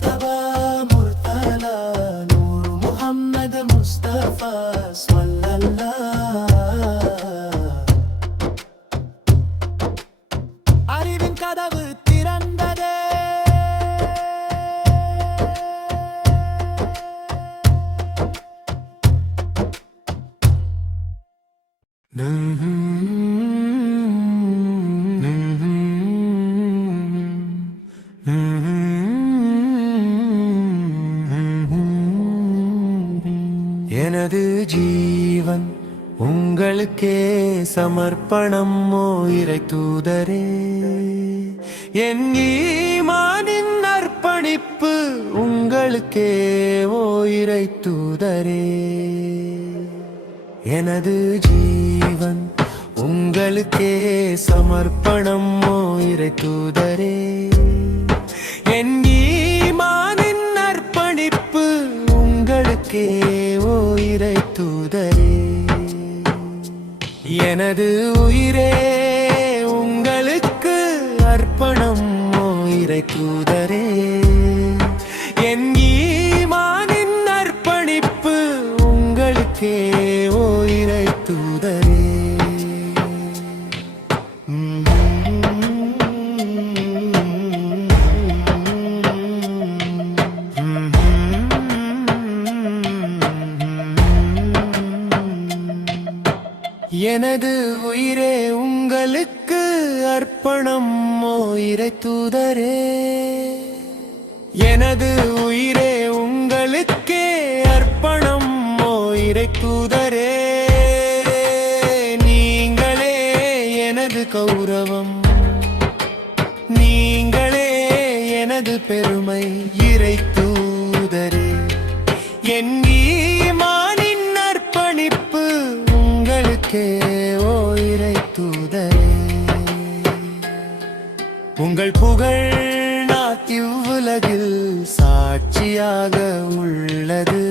கபா முர்தலா நூறு முஹம்மது முஸ்தபா ஸல்லல்லாஹ். அறிவின் கதவு திறந்ததே. எனது ஜீவன் உங்களுக்கே சமர்ப்பணம் ஓ இறை தூதரே. என் ஈமானின் அர்ப்பணிப்பு உங்களுக்கே ஓ இறை தூதரே. எனது ஜீவன் உங்களுக்கே சமர்ப்பணம் ஓ இறை தூதரே. என் ஈமானின் அர்ப்பணிப்பு உங்களுக்கே ஓ இறை தூதரே. எனது உயிரே உங்களுக்கு அர்ப்பணம் ஓ இறை தூதரே. என் ஈமானின் அர்ப்பணிப்பு உங்களுக்கே ஓ இறை தூதரே. எனது உயிரே உங்களுக்கு அர்ப்பணம் ஓ இறை தூதரே. எனது உயிரே உங்களுக்கே அர்ப்பணம் ஓ இறை தூதரே. நீங்களே எனது கௌரவம், நீங்களே எனது பெருமை இறை தூதரே. என் ஈமானின் அர்ப்பணிப்பு உங்களுக்கே ஓ இறை தூதரே. உங்கள் புகழ் இவ்வுலகில் சாட்சியாக உள்ளது.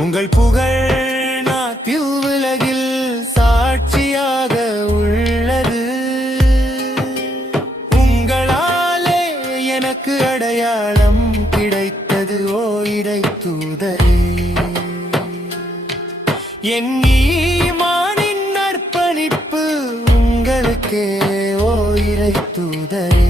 உங்கள் புகழ் இவ்வுலகில் சாட்சியாக உள்ளது. உங்களாலே எனக்கு அடையாளம் கிடைத்தது ஓ இறை தூதரே. என் ஈமானின் அர்ப்பணிப்பு உங்களுக்கே ஓ இறை தூதரே.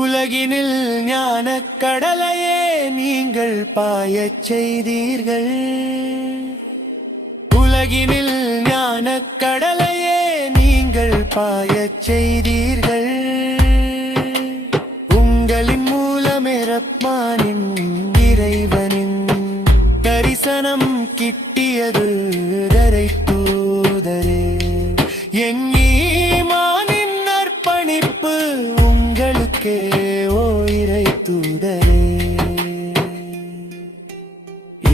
உலகினில் ஞானக் கடலையே நீங்கள் பாயச் செய்தீர்கள். உலகினில் ஞானக் கடலையே நீங்கள் பாயச் செய்தீர்கள். உங்களின் மூலமே ரஹ்மானின் இறைவனின் தரிசனம் கிட்டியது இறை தூதரே. என் ஈமானின் அர்ப்பணிப்பு உங்களுக்கே ஓ இறை தூதரே.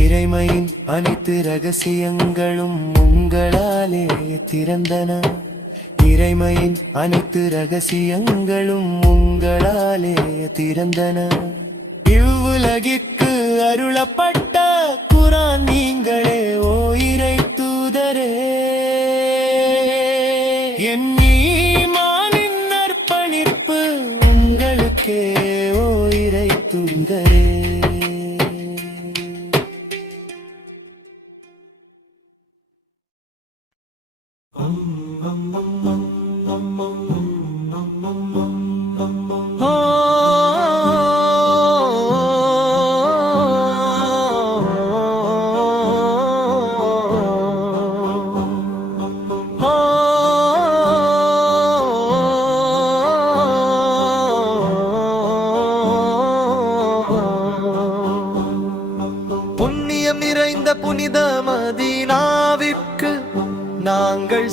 இறைமையின் அனைத்து ரகசியங்களும் உங்களாலே திறந்தன. இறைமையின் அனைத்து ரகசியங்களும் உங்களாலே திறந்தன. இவ்வுலகிற்கு அருளப்பட்ட குர்ஆன் நீங்களே ஓ இறை தூதரே. என் ஈமானின் அர்ப்பணிப்பு உங்களுக்கே ஓ இறை தூதரே.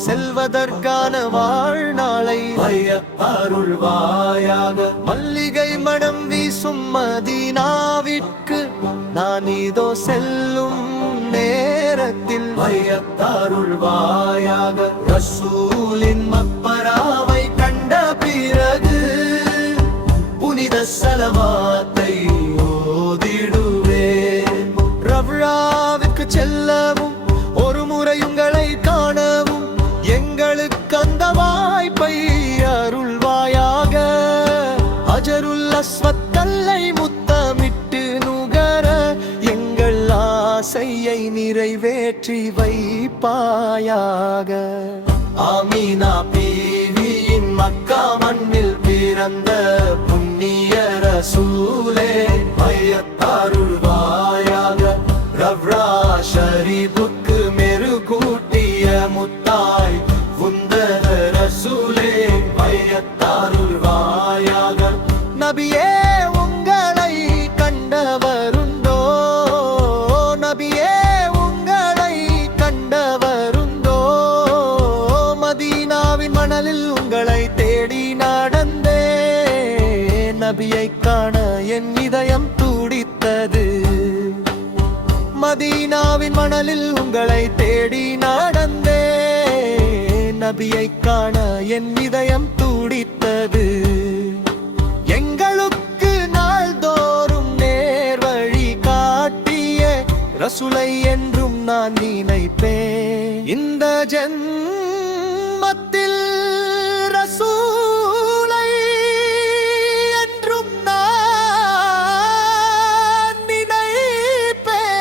செல்வதற்கான வாழ்நாளை அருள்வாயாக. மல்லிகை மனம் வீசும் மதீனாவிற்கு நான் இதோ செல்லும் நேரத்தில் அருள்வாயாக. ரசூலின் மக்பராவை கண்ட பிறகு புனித சலவாத்தை ஓதிடுவேன். ரவ்ராவுக்கு செல்லவும் ஒரு முறை உங்களை காணவும் எங்களுக்கு அந்த வாய்ப்பை அருள்வாயாக. அஜருல் அஸ்வத்தல்லை முத்தமிட்டு நுகர எங்கள் ஆசையை நிறைவேற்றி வைப்பாயாக. ஆமீனா பீவியின் மக்கா மண்ணில் பிறந்த புண்ணிய ரசூலே அருள்வாயாக. ரவ்ரா ஷரீபுக்கு மெருகூட்டிய முத்தாய் உந்தத ரசூலே அருள்வாயாக. நபியே உங்களை கண்டவருண்டோ, நபியே உங்களை கண்டவருண்டோ, மதீனாவின் மணலில் உங்களை தேடி நடந்தே. நபியை காண என் இதயம் துடித்தது, மதீனாவின் மணலில் உங்களை தேடி நடந்தே. நபியை காண என் இதயம் துடித்தது. எங்களுக்கு நாள்தோறும் நேர்வழி காட்டிய ரசூலை என்றும் நான் நினைப்பேன். இந்த ஜன்மத்தில் ரசூலை என்றும் நான் நினைப்பேன்.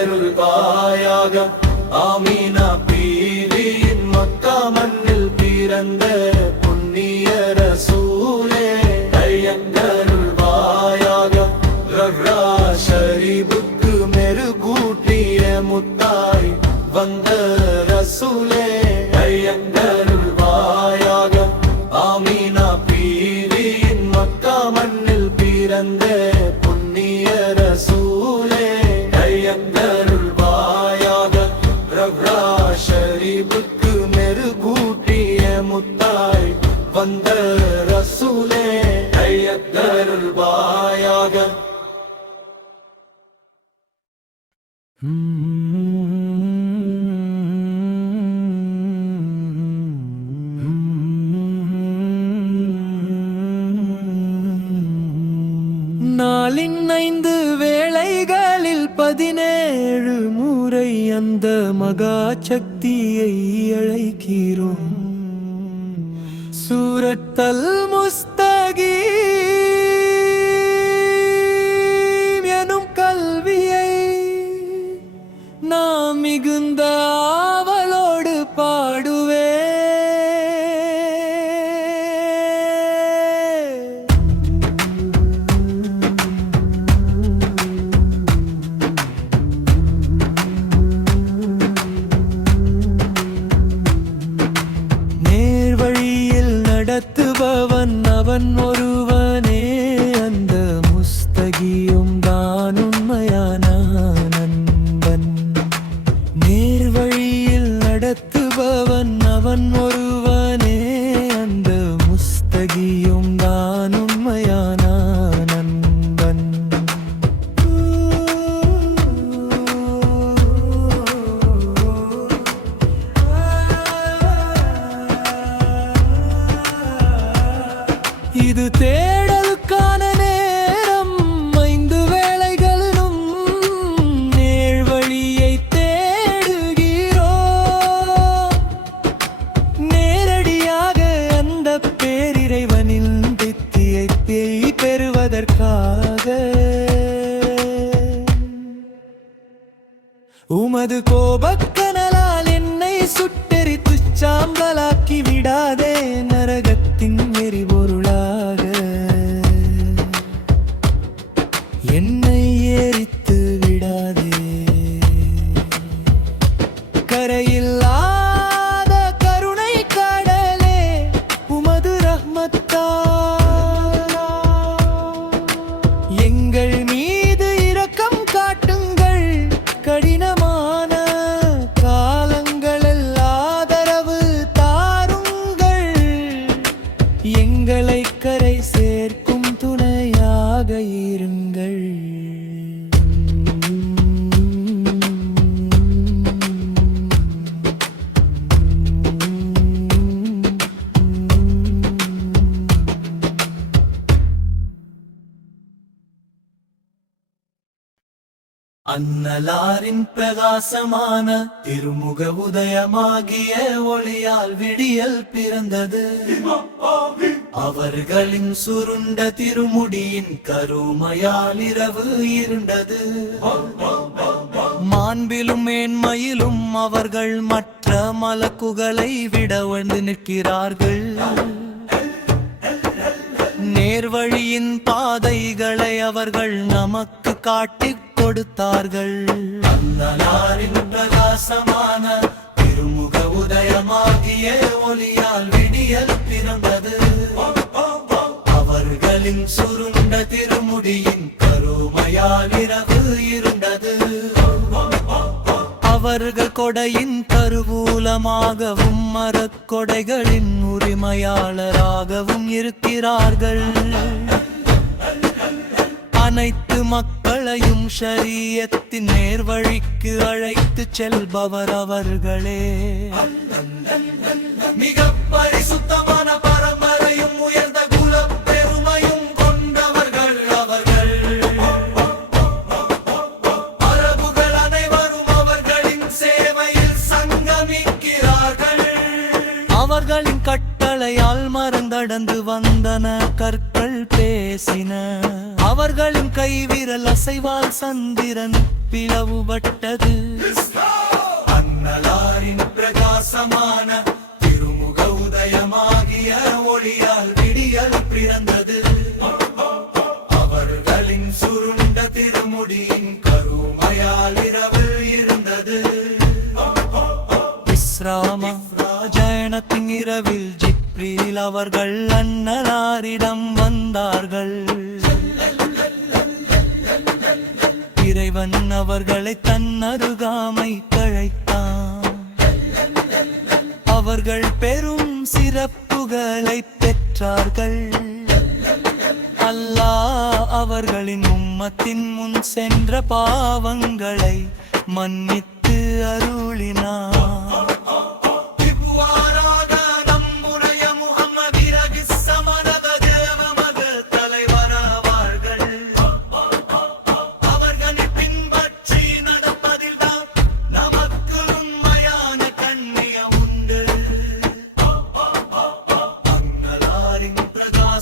அருள்வாயாக. ஆமீனா பீலியின் மக்கா மண்ணில் பிறந்த புண்ணிய ரசூலே அருள்வாயாக. ரவ்ரா ஷரீபுக்கு மெருகூட்டிய முத்தாய் வந்த ரசூலே அருள்வாயாக. ஆமீனா பீலியின் மக்கா மண்ணில் பிறந்த புண்ணிய ரசூலே அருள்வாயாக. ரவ்ரா ஷரீபுக்கு மெருகூட்டிய முத்தாய் வந்த ரசூலே அருள்வாயாக. நாளின் 5 வேளைகளில் 17 முறை அந்த மகா சக்தியை அழைக்கிறோம். சூரத்தல் முஸ்தகீம் எனும் கல்வியை நாம் மிகுந்த ஆவலோடு பாடுவே. நேர்வழியில் நடத்துபவன் அவன் ஒருவனே, அந்த முஸ்தகியும் தான் உண்மையான நண்பன். நேர்வழியில் நடத்துபவன் அவன் ஒருவனே, அந்த முஸ்தகியும் தான் உண்மையான நண்பன். இது தேடலுக்கான நேரம், 5 வேளைகளிலும் நேர்வழியை தேடுகிறோம். நேரடியாக அந்த பேரிறைவனின் தித்தியை பெறுவதற்காக உமது கோபக்கனலால் என்னை சுட்டெரித்து சாம்பலாக்கி விடாதே, நரகத்தின் எரிபொருளாக. அன்னலாரின் பிரகாசமான திருமுக உதயமாகிய ஒளியால் விடியல் பிறந்தது. அவர்களின் சுருண்ட திருமுடியின் கருமையால் இரவு இருண்டது. மாண்பிலும் மேன்மையிலும் அவர்கள் மற்ற மலக்குகளை விட வந்து நிற்கிறார்கள். நேர்வழியின் பாதைகளை அவர்கள் நமக்கு காட்டிக் கொடுத்தார்கள். அன்னலாரின் பிரகாசமான திருமுக உதயமாகிய ஒளியால் விடியல் பிறந்தது. அவர்களின் சுருண்ட திருமுடியின் கருமையால் இரவு இருண்டது. அவர்கள் கொடையின் கருவூலமாகவும் மரக்கொடைகளின் உரிமையாளராகவும் இருக்கிறார்கள். அனைத்து மக்களையும் ஷரியத்தின் நேர்வழிக்கு அழைத்து செல்பவர் அவர்களே. மிக பரிசுத்தமான பரம்பரையும் உயர்ந்த குல பெருமையும் கொண்டவர்கள் அவர்கள். அரபுகள் அனைவரும் அவர்களின் சேவையில் சங்கமிக்கிறார்கள். அவர்களின் கட்டளையால் மறந்தடந்து வந்தன கற்கள் பேசின. அவர்களின் கைவிரல் அசைவால் சந்திரன் பிளவுபட்டது. அன்னலாரின் பிரகாசமான திருமுக உதயமாகிய ஒளியால் விடியல் பிறந்தது. அவர்களின் சுருண்ட திருமுடியின் கருமையால் இரவு இருந்தது. ஜயனத்தின் இரவில் ஜிப்ரீல் அவர்கள் அன்னலாரிடம் வந்தார்கள். இறைவன் அவர்களை தன்னருகாமை கழைத்தான். அவர்கள் பெரும் சிறப்புகளை பெற்றார்கள். அல்லாஹ் அவர்களின் உம்மத்தின் முன் சென்ற பாவங்களை மன்னித்து அருளினார்.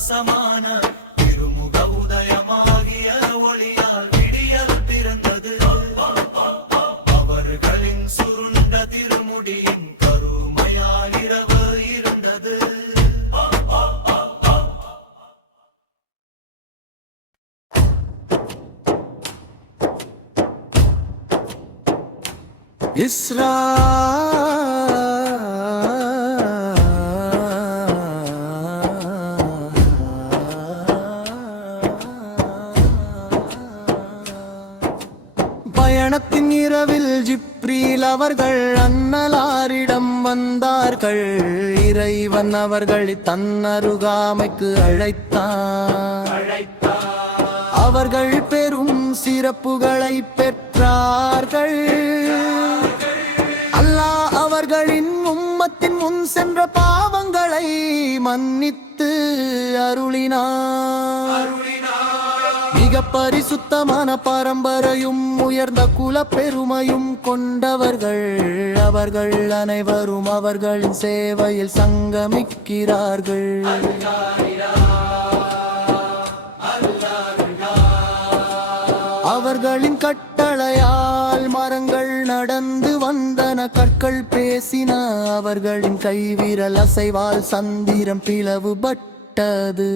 சமான திருமுக உதயமாகிய ஒளியால் விடியல் பிறந்தது. அவர்களின் சுருண்ட திருமுடியின் கருமையால் இரவு இருண்டது. இஸ்ரா பயணத்தின் இரவில் ஜிப்ரீல் அவர்கள் அன்னலாரிடம் வந்தார்கள். இறைவன் அவர்களை தன்னருகாமைக்கு அழைத்தார். அவர்கள் பெரும் சிறப்புகளை பெற்றார்கள். அல்லாஹ் அவர்களின் உம்மத்தின் முன் சென்ற பாவங்களை மன்னித்து அருளினார். மிக பரிசுத்தமான பரம்பரையும் உயர்ந்த குல பெருமையும் கொண்டவர்கள் அவர்கள் அனைவரும் அவர்களின் சேவையில் சங்கமிக்கிறார்கள். அவர்களின் கட்டளையால் மரங்கள் நடந்து வந்தன, கற்கள் பேசின. அவர்களின் கைவிரல் அசைவால் சந்திரம் பிளவுபட்டது.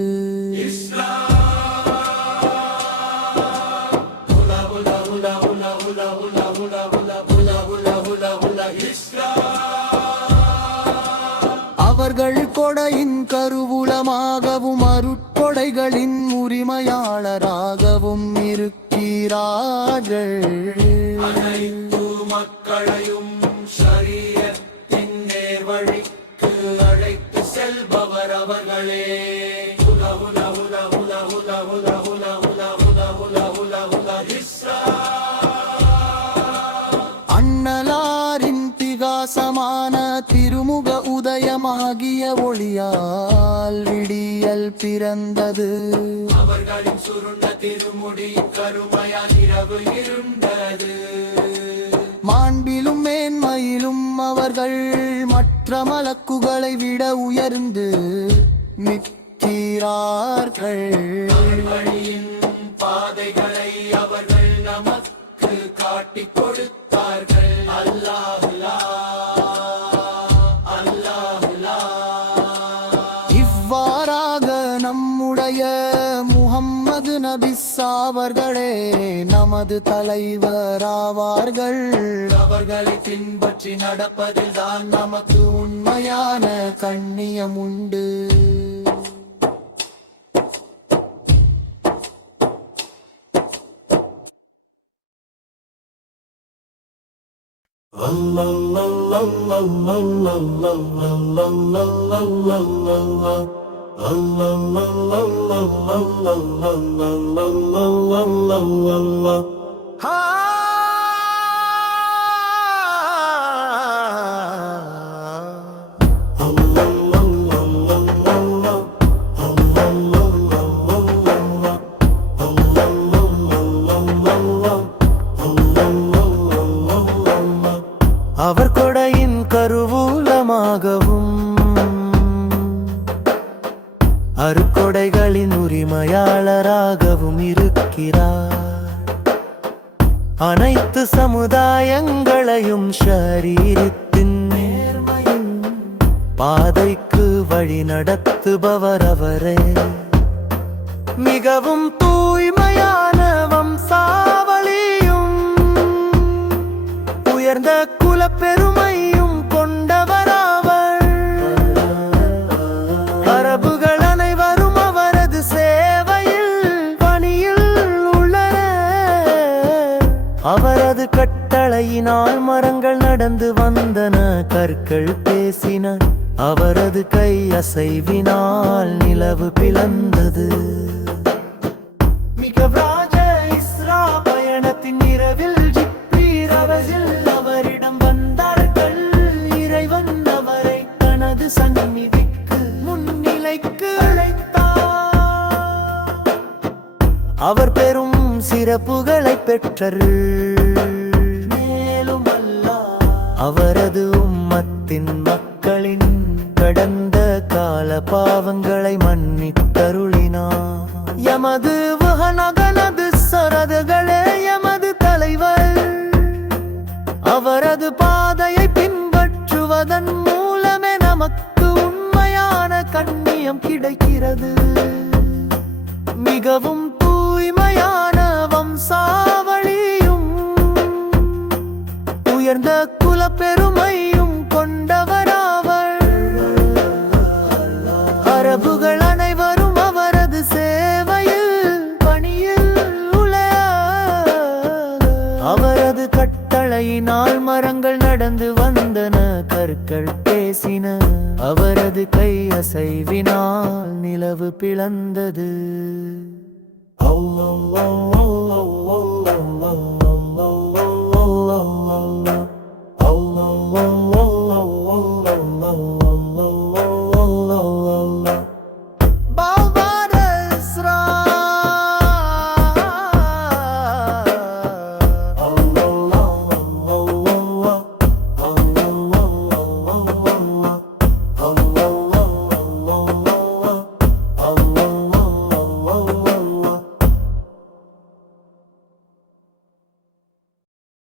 அவர்கள் கொடையின் கருவூலமாகவும் அருட்கொடைகளின் உரிமையாளராகவும் இருக்கிறார்கள். அனைத்து மக்களையும் ஷரியத்தின் நேர்வழிக்கு அழைத்து செல்பவர் அவர்களே. அன்னலாரின் பிரகாசமான திருமுக உதயமாகிய ஒளியால் விடிய நிழல் பிறந்தது. அவர்களின் சுருண்ட திருமுடி கருமையால் இரவு இருண்டது. மாண்பிலும் மேன்மையிலும் அவர்கள் மற்ற மலக்குகளை விட உயர்ந்து நிற்கிறார்கள். வழியின் பாதைகளை அவர்கள் நமக்கு காட்டிக் கொடுத்தார்கள். அல்லாஹ் இவ்வாறாக நம்முடைய முஹம்மது நபிஸ் அவர்களே நமது தலைவராவார்கள். அவர்களை பின்பற்றி நடப்பதில் தான் நமக்கு உண்மையான கண்ணியம் உண்டு. அவர் கொடையின் கருவூலமாகவும் அருக்கொடைகளின் உரிமையாளராகவும் இருக்கிறார். அனைத்து சமுதாயங்களையும் ஷரீரத்தின் நேர்மையின் பாதைக்கு வழி நடத்துபவர் அவரே. மிகவும் தூய்மையான வம்சாவளியும் உயர்ந்த குலப்பெருமையும் கொண்டவராவர். அரபுகள் அனைவரும் அவரது சேவையில் பணியில் உள்ளனர். அவரது கட்டளையினால் மரங்கள் நடந்து வந்தன, கற்கள் பேசின. அவரது கை அசைவினால் நிலவு பிளந்தது. மிகராஜ இஸ்ரா பயணத்தின் இரவில் அவரிடம் வந்தார்கள். இறைவன் அவரை தனது சந்நிதிக்கு முன்னிலைக்கு அழைத்தார். அவர் பெரும் சிறப்புகளை பெற்றார். மேலும் அல்லாஹ் அவரது உம்மத்தின் மக்களின் கடந்த கால பாவங்களை மன்னித்தருளினார். எமது வஹனகனது சரதுகளே எமது தலைவர். அவரது பாதையை பின்பற்றுவதன் மூலமே நமக்கு உண்மையான கண்ணியம் கிடைக்கிறது. மிகவும் தூய்மையான வம்சாவளியும் உயர்ந்த குலப்பெருமையும் கொண்டவராவர். அரபுகள் அனைவரும் அவரது சேவையில் பணியில் உள்ளனர். அவரது கட்டளையினால் மரங்கள் நடந்து வந்தன, கற்கள் பேசின. அவரது கை அசைவினால் நிலவு பிளந்தது.